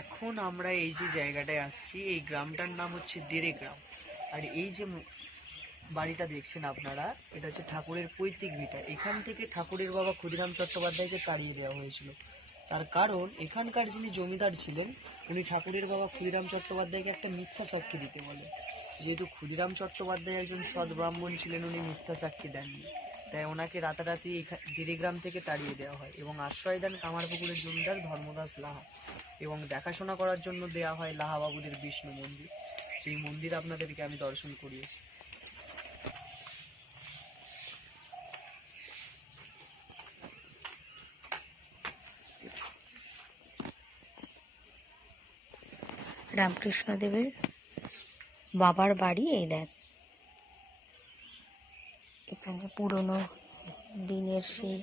এখন আমরা এই যে জায়গাটায় আসছি, এই গ্রামটার নাম হচ্ছে দেরে গ্রাম। আর এই যে বাড়িটা দেখছেন আপনারা, এটা হচ্ছে ঠাকুরের পৈতৃক ভিটা। এখান থেকে ঠাকুরের বাবা ক্ষুদিরাম চট্টোপাধ্যায়কে তাড়িয়ে দেওয়া হয়েছিল। তার কারণ এখানকার যিনি জমিদার ছিলেন, উনি ঠাকুরের বাবা ক্ষুদিরাম চট্টোপাধ্যায়কে একটা মিথ্যা সাক্ষী দিতে বলেন। যেহেতু ক্ষুদিরাম চট্টোপাধ্যায় একজন সৎ ব্রাহ্মণ ছিলেন, উনি মিথ্যা সাক্ষী দেননি, তাই ওনাকে রাতারাতি দেরিগ্রাম থেকে তাড়িয়ে দেওয়া হয় এবং আশ্রয় দেন কামারপুকুরের জমিদার ধর্মদাস লাহা। এবং দেখাশোনা করার জন্য দেওয়া হয় লাহাবাবুদের বিষ্ণু মন্দির, যেই মন্দির আপনাদেরকে আমি দর্শন করিয়েছি। রামকৃষ্ণদেবের বাবার বাড়ি এই দেখ, এখানে পুরনো দিনের সেই